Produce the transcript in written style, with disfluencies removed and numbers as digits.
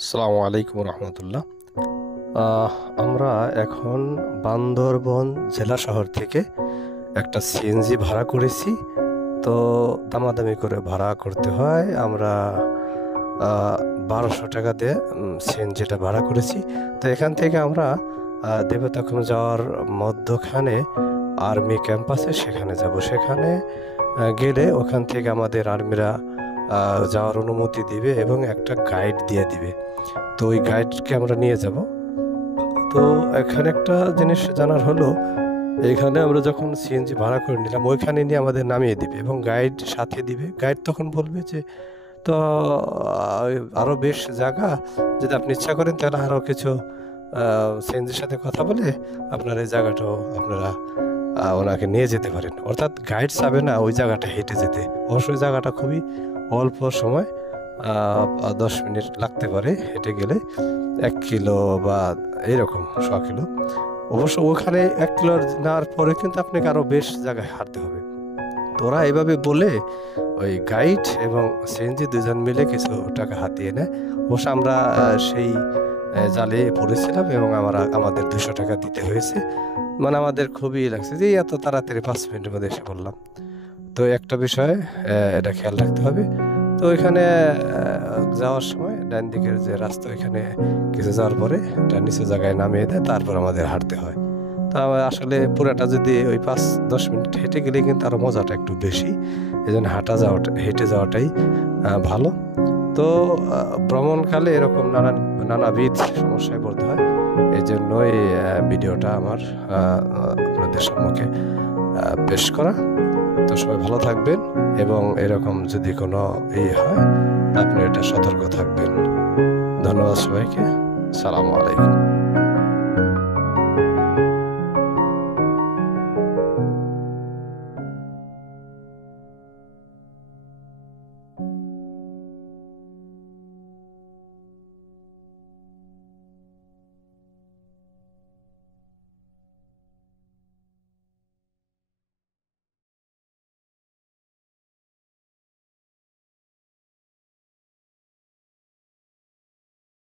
আসসালামু আলাইকুম রহমতুল্লাহ। আমরা এখন বান্দরবন জেলা শহর থেকে একটা সিএনজি ভাড়া করেছি। তো দামাদামি করে ভাড়া করতে হয়। আমরা 1200 টাকা দিয়ে সিএনজিটা ভাড়া করেছি। তো এখান থেকে আমরা দেবতাখুম যাওয়ার মধ্যখানে আর্মি ক্যাম্প আছে, সেখানে যাব। সেখানে গেলে ওখান থেকে আমাদের আর্মিরা যাওয়ার অনুমতি দিবে এবং একটা গাইড দিয়ে দিবে। তো ওই গাইডকে আমরা নিয়ে যাব। তো এখানে একটা জিনিস জানার হলো, এখানে আমরা যখন সিএনজি ভাড়া করে নিলাম ওইখানে নিয়ে আমাদের নামিয়ে দিবে এবং গাইড সাথে দিবে। গাইড তখন বলবে যে তো আরও বেশ জায়গা, যদি আপনি ইচ্ছা করেন তাহলে আরও কিছু সিএনজির সাথে কথা বলে আপনার এই জায়গাটাও আপনারা ওনাকে নিয়ে যেতে পারেন। অর্থাৎ গাইড চাবে না ওই জায়গাটা হেঁটে যেতে। অবশ্যই জায়গাটা খুবই অল্প সময়, 10 মিনিট লাগতে পারে হেঁটে গেলে, 1 কিলো বা এইরকম 100 কিলো। অবশ্য ওখানে 1 কিলো নেওয়ার পরে কিন্তু আপনাকে আরও বেশ জায়গায় হাঁটতে হবে। তো ওরা এভাবে বলে ওই গাইড এবং সিএনজি দুজন মিলে কিছু টাকা হাতিয়ে নেয়। অবশ্য আমরা সেই জালে পড়েছিলাম এবং আমাদের 200 টাকা দিতে হয়েছে। মানে আমাদের খুবই লাগছে যে এত তাড়াতাড়ি 5 মিনিটের মধ্যে এসে পড়লাম। তো একটা বিষয় এটা খেয়াল রাখতে হবে। তো ওইখানে যাওয়ার সময় ডান দিকের যে রাস্তা, ওইখানে কিছু যাওয়ার পরে এটা নিচু জায়গায় নামিয়ে দেয়, তারপর আমাদের হাঁটতে হয়। তো আসলে পুরাটা যদি ওই 5-10 মিনিট হেঁটে গেলে কিন্তু আরও মজাটা একটু বেশি। এই জন্য হেঁটে যাওয়াটাই ভালো। তো ভ্রমণকালে এরকম নানাবিধ সমস্যায় পড়তে হয়। এই জন্যই ভিডিওটা আমার আপনাদের সম্মুখে পেশ করা। তো সবাই ভালো থাকবেন এবং এরকম যদি কোনো হয় আপনি এটা সতর্ক থাকবেন। ধন্যবাদ সবাইকে। সালামু আলাইকুম।